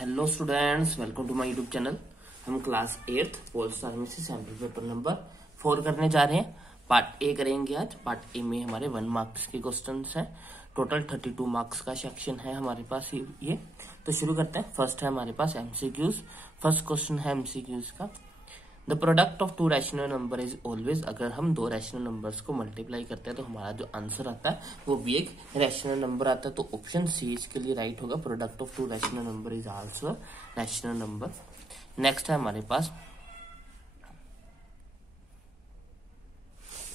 Hello students, welcome to my YouTube channel. हम class 8th post army से paper number नंबर 4 करने जा रहे हैं। पार्ट ए करेंगे आज। पार्ट ए में हमारे 1 मार्क्स के क्वेश्चंस हैं। टोटल 32 मार्क्स का सेक्शन है हमारे पास ये। तो शुरू करते हैं। फर्स्ट है हमारे पास एमसीक्यूज। फर्स्ट क्वेश्चन है एमसीक्यूज का, the product of two rational number is always. अगर हम दो रैशनल नंबर्स को मल्टीप्लाई करते हैं तो हमारा जो आंसर आता है वो भी एक रैशनल नंबर आता है। तो ऑप्शन सी इसके लिए राइट होगा। Product of two rational number is also rational number. Next है हमारे पास,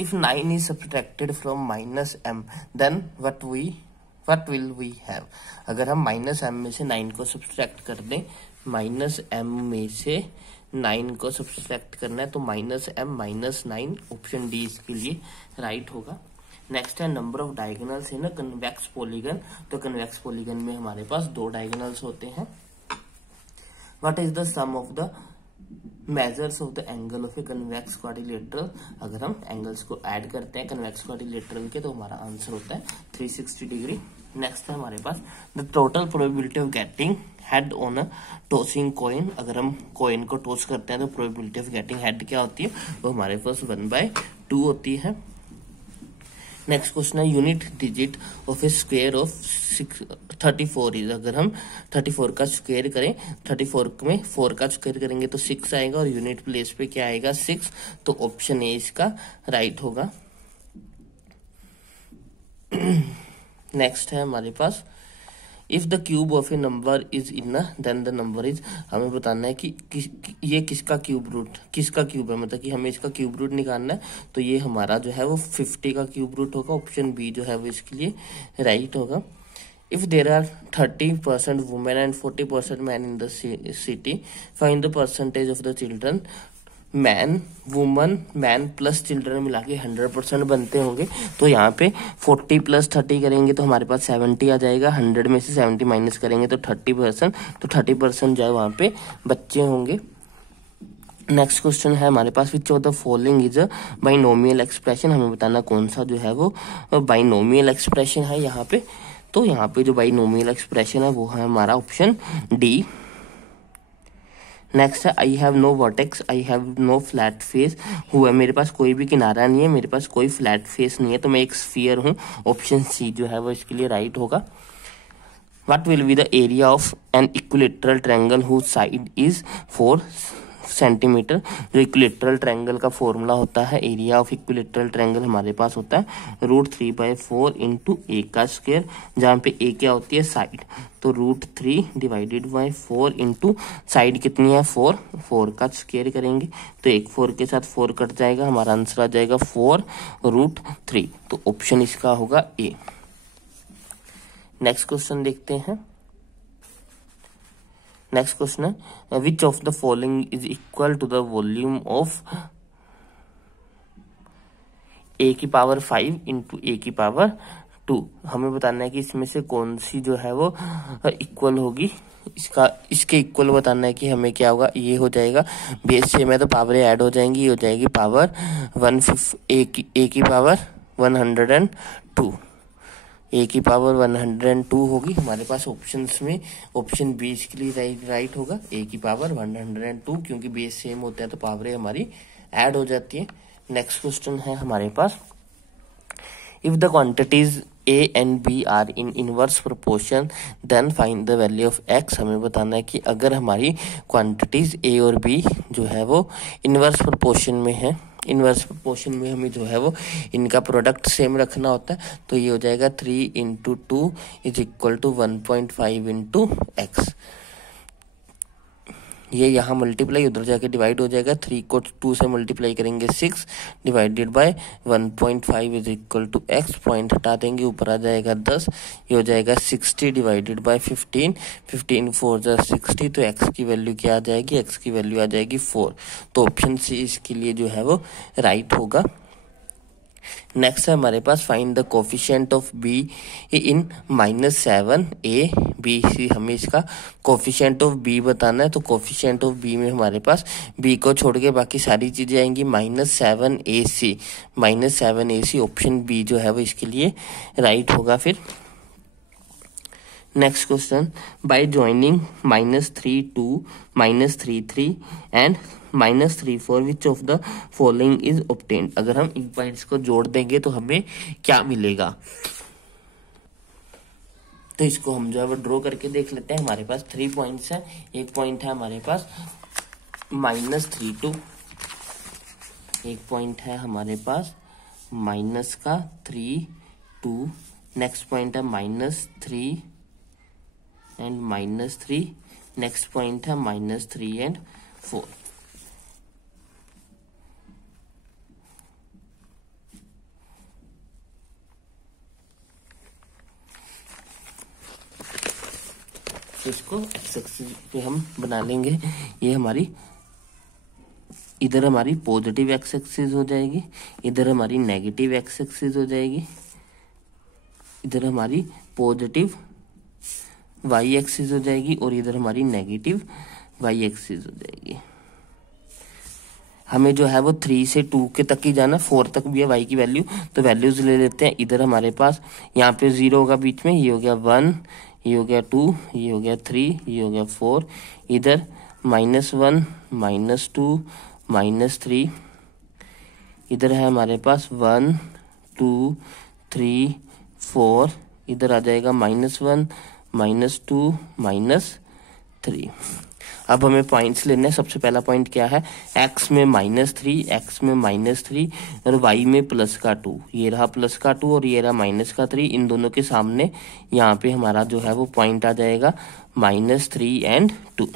if 9 is subtracted from -m then what will we have। अगर हम -m में से 9 को सब्ट्रैक्ट कर दें, -m में से 9 को सब्ट्रैक्ट करना है तो -m -9, ऑप्शन डी इसके लिए राइट होगा। नेक्स्ट है number of diagonals in a convex polygon. तो कन्वेक्स पॉलीगन में हमारे पास 2 डायगोनल्स होते हैं। What is the sum of the measures of the angle of a convex quadrilateral. अगर हम एंगल्स को ऐड करते हैं कन्वेक्स क्वाड्रिलेटरल के तो हमारा आंसर होता है 360 डिग्री। नेक्स्ट है हमारे पास, the total probability of getting head on a tossing coin. अगर हम कॉइन को टॉस करते हैं तो प्रोबेबिलिटी ऑफ गेटिंग हेड क्या होती है, वो हमारे पास 1/2 होती है। नेक्स्ट क्वेश्चन है, unit digit of A square of 34 is. अगर हम 34 का स्क्वायर करें, 34 में 4 का स्क्वायर करेंगे तो 6 आएगा और यूनिट प्लेस पे क्या आएगा 6। तो ऑप्शन ए इसका राइट होगा। नेक्स्ट है हमारे पास, if the cube of a number is in then the number is. हमें बताना है कि ये किसका क्यूब है, मतलब कि हमें इसका क्यूब रूट निकालना है। तो ये हमारा जो है वो 50 का क्यूब रूट होगा। ऑप्शन बी जो है वो इसके लिए राइट होगा। If there are 30% women and 40% man in the city, find the percentage of the children. Man plus children मिला के 100% बनते होंगे। तो यहाँ पे 40 + 30 करेंगे तो हमारे पास 70 आ जाएगा। 100 में से 70 माइनस करेंगे तो 30%। तो 30% जो है वहाँ पे बच्चे होंगे। नेक्स्ट क्वेश्चन है हमारे पास, which of the following is a binomial expression. हमें बताना कौन सा जो है वो बाइनोमियल एक्सप्रेशन है यहाँ पे। तो यहाँ पे जो बाइनोमियल एक्सप्रेशन है वो है हमारा ऑप्शन डी। नेक्स्ट है, I have no vertex, I have no flat face. हुआ मेरे पास कोई भी किनारा नहीं है, मेरे पास कोई फ्लैट फेस नहीं है, तो मैं एक स्फीयर हूँ। ऑप्शन सी जो है वो इसके लिए राइट होगा। What will be the area of an equilateral triangle whose side is 4 centimetre. जो इक्विलेटरल ट्रायंगल का फॉर्मूला होता है, एरिया ऑफ इक्विलेटरल ट्रायंगल हमारे पास होता है √3/4 इंटू ए का स्क्वायर, जहाँ पे ए क्या होती है साइड। तो √3 / 4 इंटू साइड कितनी है 4 का स्क्वायर करेंगे तो एक 4 के साथ 4 कट जाएगा, हमारा आंसर आ जाएगा 4√3। तो ऑप्शन इसका होगा ए। नेक्स्ट क्वेश्चन देखते हैं। नेक्स्ट क्वेश्चन है, which of the following is equal to the volume of a⁵ into a⁵2। हमें बताना है कि इसमें से कौन सी जो है वो इक्वल होगी। इसके इक्वल बताना है कि हमें क्या होगा। ये हो जाएगा बेस से में तो पावर ऐड हो जाएंगी, ये हो जाएगी पावर 102 a⁵102 होगी हमारे पास। ऑप्शंस में ऑप्शन बी इसके लिए राइट होगा, a⁵102, क्योंकि बेस सेम होता है तो पावरें हमारी ऐड हो जाती है। नेक्स्ट क्वेश्चन है हमारे पास, if the quantities a and b are in inverse proportion then find the value of x। हमें बताना है कि अगर हमारी क्वांटिटीज a और b जो है वो इनवर्स प्रोपोर्शन में है, इनवर्स प्रोपोर्शन में हमें जो है वो इनका प्रोडक्ट सेम रखना होता है। तो ये हो जाएगा 3 × 2 = 1.5 × x। ये यहाँ मल्टीप्लाई उधर जाके डिवाइड हो जाएगा। 3 को 2 से मल्टीप्लाई करेंगे 6 / 1.5 = x। पॉइंट हटा देंगे, ऊपर आ जाएगा 10। ये हो जाएगा 60 / 15। 15 4 = 60। तो x की वैल्यू क्या आ जाएगी, x की वैल्यू आ जाएगी 4। तो ऑप्शन सी इसके लिए जो है वो राइट होगा। नेक्स्ट है हमारे पास, find the coefficient of b in -7 a b c। हमें इसका कोफिशिएंट ऑफ b बताना है। तो कोफिशिएंट ऑफ b में हमारे पास b को छोड़ के बाकी सारी चीजें आएंगी -7ac। ऑप्शन बी जो है वो इसके लिए राइट होगा। फिर next question, by joining -3 2 -3 3 and -3 4 which of the following is obtained. अगर हम इन पॉइंट्स को जोड़ देंगे तो हमें क्या मिलेगा, तो इसको हम जो है वो ड्रॉ करके देख लेते हैं। हमारे पास 3 पॉइंट्स है, एक पॉइंट है हमारे पास -3 2, एक पॉइंट है हमारे पास -3 2, नेक्स्ट पॉइंट है -3 एंड -3, नेक्स्ट पॉइंट है -3 एंड 4। इसको एक्स एक्सिस पे हम बना लेंगे। ये हमारी इधर हमारी पॉजिटिव एक्स एक्सिस हो जाएगी, इधर हमारी नेगेटिव एक्स एक्सिस हो जाएगी, इधर हमारी पॉजिटिव वाई एक्सिस हो जाएगी और इधर हमारी नेगेटिव वाई एक्सिस हो जाएगी। हमें जो है वो 3 से 2 के तक ही जाना, 4 तक भी है वाई की वैल्यू, तो वैल्यूज ले लेते हैं। इधर हमारे पास यहाँ पे 0 होगा बीच में, ये हो गया 1, ये हो गया 2, ये हो गया 3, ये हो गया 4, इधर -1 -2 -3, इधर है हमारे पास 1 2 3 4, इधर आ जाएगा -1 -2 -3। अब हमें पॉइंट्स लेने हैं। सबसे पहला पॉइंट क्या है, x में -3, x में -3 और y में +2। ये रहा +2 और ये रहा -3। इन दोनों के सामने यहाँ पे हमारा जो है वो पॉइंट आ जाएगा -3 एंड 2।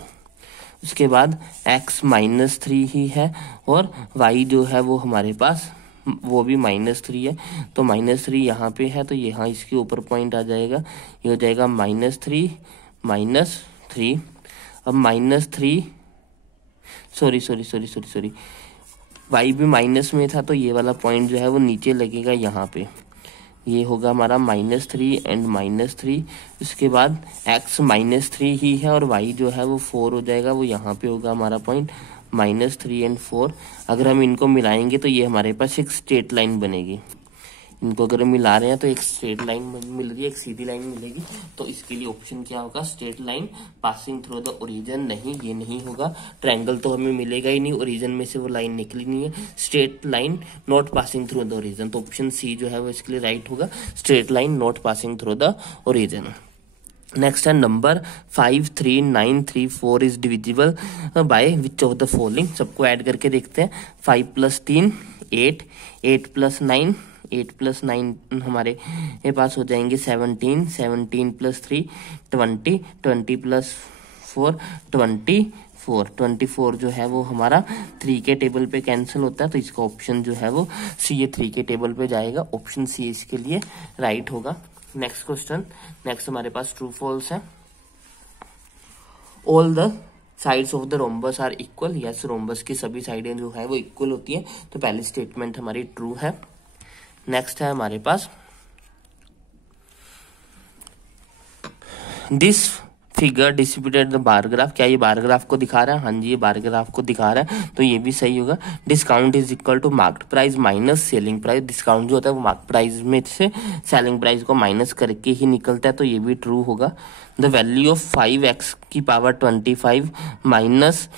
उसके बाद x -3 ही है और y जो है वो हमारे पास वो भी -3 है, तो -3 यहाँ पे है तो यहाँ इसके ऊपर पॉइंट आ जाएगा, ये हो जाएगा -3 -3। अब -3 सॉरी y भी माइनस में था तो ये वाला पॉइंट जो है वो नीचे लगेगा यहाँ पे, ये होगा हमारा -3 एंड -3। उसके बाद x -3 ही है और y जो है वो 4 हो जाएगा, वो यहाँ पे होगा हमारा पॉइंट -3 एंड 4। अगर हम इनको मिलाएंगे तो ये हमारे पास एक स्ट्रेट लाइन बनेगी। इनको अगर हम मिला रहे हैं तो एक स्ट्रेट लाइन मिल रही है, एक सीधी लाइन मिलेगी, तो इसके लिए ऑप्शन क्या होगा, straight line passing through the origin. नहीं, ये नहीं होगा, ट्रायंगल तो हमें मिलेगा ही नहीं, ओरिजिन में से वो लाइन निकली नहीं है। Straight line not passing through the origin, तो ऑप्शन सी जो है वो इसके लिए राइट होगा, straight line not passing through the origin. Next है number 53934 is divisible by which of the following. सबको ऐड करके देखते हैं। 5 + 3 8, 8 + 9 8 + 9 हमारे पास हो जाएंगे 17, 17 + 3 20, 20 + 4 24, 24 जो है वो हमारा 3 के टेबल पे कैंसिल होता है, तो इसका ऑप्शन जो है वो सी, ये 3 के टेबल पे जाएगा, ऑप्शन सी इसके लिए राइट होगा। नेक्स्ट क्वेश्चन, नेक्स्ट हमारे पास ट्रू फॉल्स है। All the sides of the rhombus are equal. Yes, rhombus की सभी साइडें जो है वो इक्वल होती है, तो पहली स्टेटमेंट हमारी ट्रू है। नेक्स्ट है हमारे पास this figure distributed the bar graph. क्या ये बार ग्राफ को दिखा रहा है? हाँ जी, ये बार ग्राफ को दिखा रहा है, तो ये भी सही होगा। Discount is equal to marked price minus selling price. Discount जो होता है वो मार्क प्राइस में से सेलिंग प्राइस को माइनस करके ही निकलता है, तो ये भी ट्रू होगा। The value of 5x⁻25 minus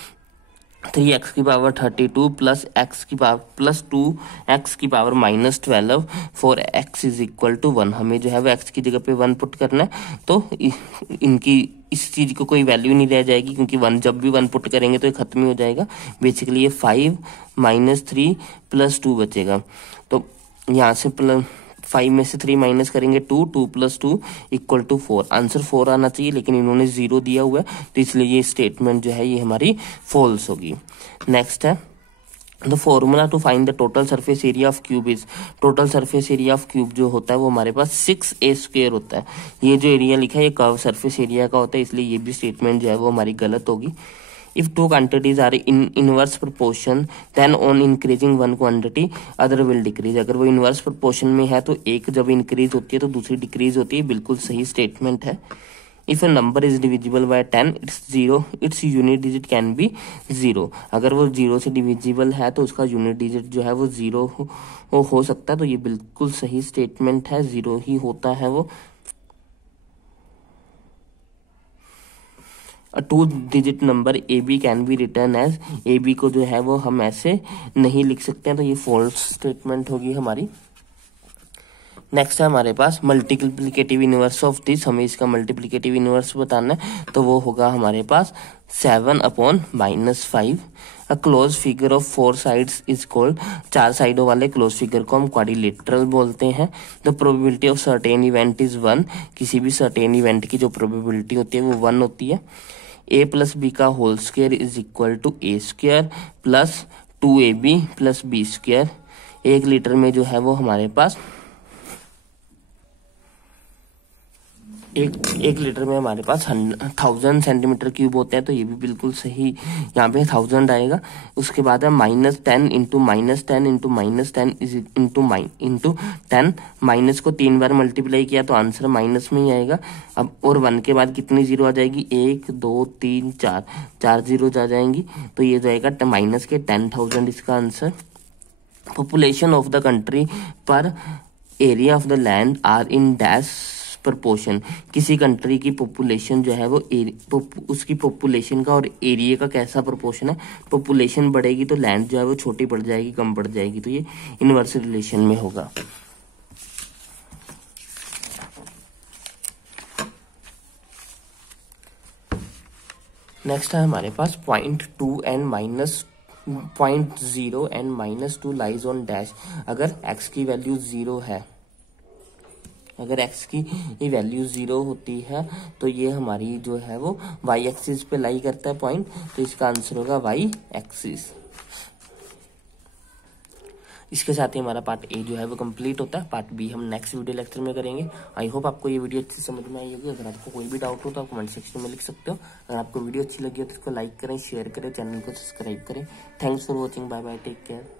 3x⁻32 plus x⁻+2x⁻−12 for x is equal to 1। हमें जो है वो x की जगह पे 1 पुट करना है, तो इनकी इस चीज को कोई वैल्यू नहीं रह जाएगी, क्योंकि 1 जब भी 1 पुट करेंगे तो ये खत्म ही हो जाएगा। बेसिकली ये 5 - 3 + 2 बचेगा, तो यहाँ से 5 में से 3 माइनस करेंगे 2, 2 + 2 = 4। आंसर 4 आना चाहिए, लेकिन इन्होंने 0 दिया हुआ है, तो इसलिए ये स्टेटमेंट जो है ये हमारी फॉल्स होगी। नेक्स्ट है the formula to find the total surface area of cube is. Total surface area of cube जो होता है वो हमारे पास 6a² होता है। ये जो एरिया लिखा है ये कर्व सरफेस एरिया का होता है, इसलिए ये भी स्टेटमेंट जो है वो हमारी गलत होगी। If two quantities are in inverse proportion, then on increasing one quantity, other will decrease. अगर वो inverse proportion में है तो एक जब increase होती है तो दूसरी decrease होती है, बिल्कुल सही statement है। If a number is divisible by 10, its unit digit can be 0. अगर वो 0 से divisible है तो उसका unit digit जो है वो 0 हो सकता है, तो ये बिल्कुल सही statement है, 0 ही होता है वो। 2 digit number A B can be written as, A B को जो है वो हम ऐसे नहीं लिख सकते हैं, तो ये फॉल्स स्टेटमेंट होगी हमारी। नेक्स्ट है हमारे पास मल्टीप्लिकेटिव इनवर्स ऑफ दिस, हमें इसका मल्टीप्लिकेटिव इनवर्स बताना है, तो वो होगा हमारे पास 7/-5। A close figure of 4 sides is called, 4 साइडों वाले क्लोज फिगर को हम क्वाड्रिलेटरल बोलते हैं। The probability of certain event is 1, किसी भी सर्टेन इवेंट की जो प्रोबेबिलिटी होती है वो 1 होती है। a+b का whole square is equal to a² plus 2ab plus b²। 1 litre में जो है वो हमारे पास एक लीटर में हमारे पास 1000 सेंटीमीटर क्यूब होते हैं, तो ये भी बिल्कुल सही, यहाँ पे 1000 आएगा। उसके बाद है -10 इंटू -10 इंटू -10 इंटू 10, माइनस को 3 बार मल्टीप्लाई किया तो आंसर माइनस में ही आएगा। अब और 1 के बाद कितनी जीरो आ जाएगी, 1 2 3 4 जीरो आ जाएंगी, तो ये जाएगा माइनस के 10,000 इसका answer. Population of the country पर area of the land are in dash proportion, किसी कंट्री की पॉपुलेशन जो है वो उसकी पॉपुलेशन का और एरिया का कैसा प्रोपोर्शन है। पॉपुलेशन बढ़ेगी तो लैंड जो है वो छोटी पड़ जाएगी, कम पड़ जाएगी, तो ये इनवर्स रिलेशन में होगा। नेक्स्ट है हमारे पास .0 and -2 लाइज ऑन डैश। अगर x की वैल्यू 0 है, अगर x की वैल्यू 0 होती है तो ये हमारी जो है वो y एक्सिस पे लाई करता है पॉइंट, तो इसका आंसर होगा y एक्सिस। इसके साथ ही हमारा पार्ट ए जो है वो कंप्लीट होता है। पार्ट बी हम नेक्स्ट वीडियो लेक्चर में करेंगे। आई होप आपको ये वीडियो अच्छी समझ में आई होगी। अगर आपको कोई भी डाउट हो तो आप कमेंट सेक्शन में लिख सकते हो। अगर आपको वीडियो अच्छी लगी हो तो इसको लाइक करें, शेयर करें, चैनल को सब्सक्राइब करें। Thanks for watching, bye bye, take care.